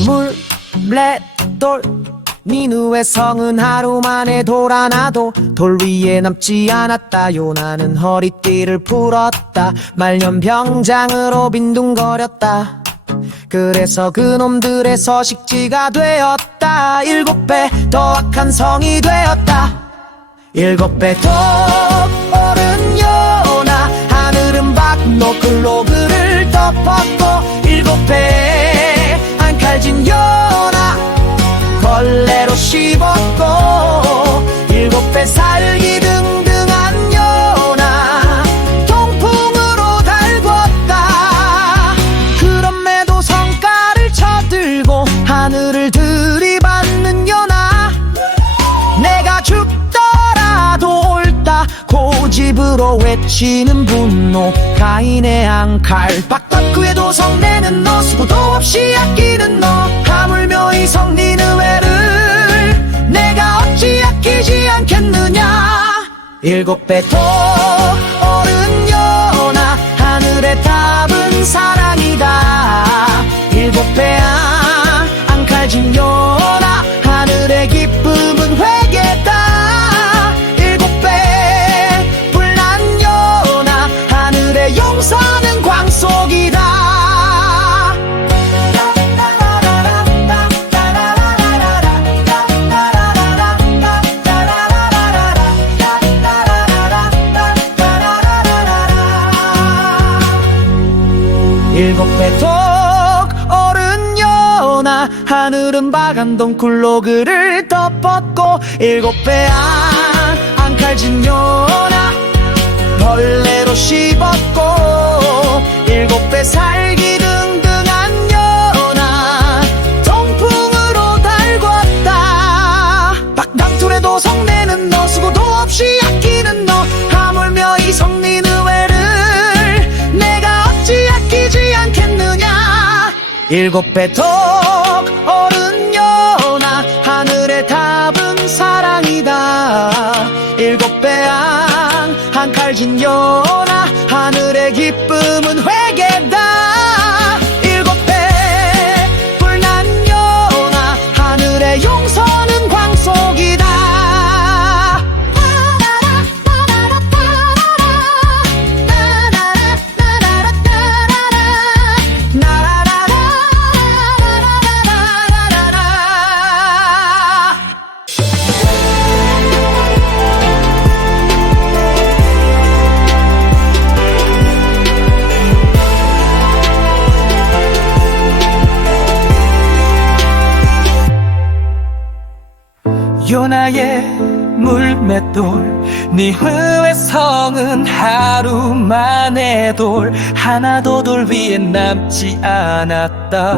네, 물, 렛돌. 민우의 성은 하루 만에 돌아나도 돌 위에 남지 않았다요. 나는 허리띠를 풀었다. 말년병장으로 빈둥거렸다. 그래서 그놈들의 서식지가 되었다. 일곱 배 더 악한 성이 되었다. 일곱 배더 고집으로 외치는 분노. 가인의 앙칼 박다크에도 성내는 너. 수고도 없이 아끼는 너. 하물며 이 성린 의외를 내가 어찌 아끼지 않겠느냐. 일곱 배더. 일곱 배속 어른 연하 하늘은 바간동 쿨로그를 덮었고 일곱 배안 안칼진 연하 벌레로 씹었고 일곱 배살 일곱 배 더 어른 연하 하늘의 답은 사랑이다. 일곱 배양 한칼진 연하 하늘의 기쁨은 회. 요나의 물맷돌 니흐의 성은 하루만의 돌 하나도 돌 위에 남지 않았다.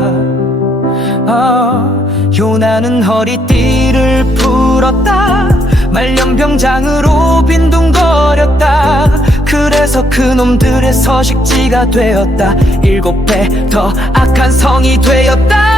어, 요나는 허리띠를 풀었다. 말년병장으로 빈둥거렸다. 그래서 그놈들의 서식지가 되었다. 일곱 배 더 악한 성이 되었다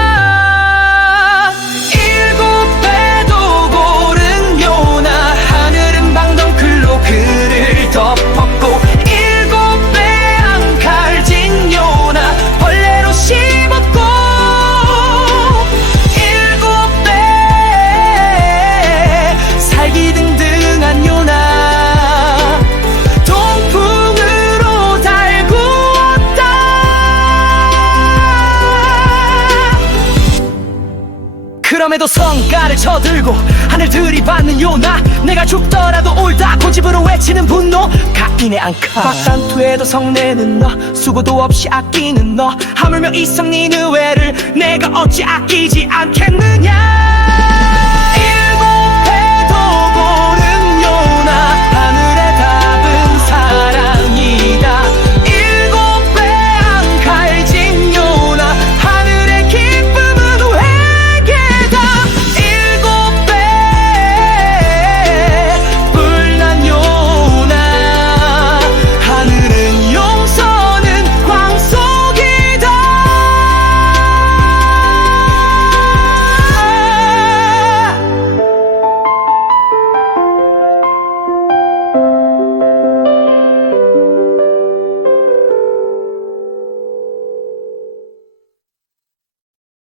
그럼에도 성가를 쳐들고 하늘 들이받는 요나 내가 죽더라도 옳다. 고집으로 외치는 분노 가인의 앙카 박산투에도 성내는 너 수고도 없이 아끼는 너. 하물며 이 성니는 왜를 내가 어찌 아끼지 않겠느냐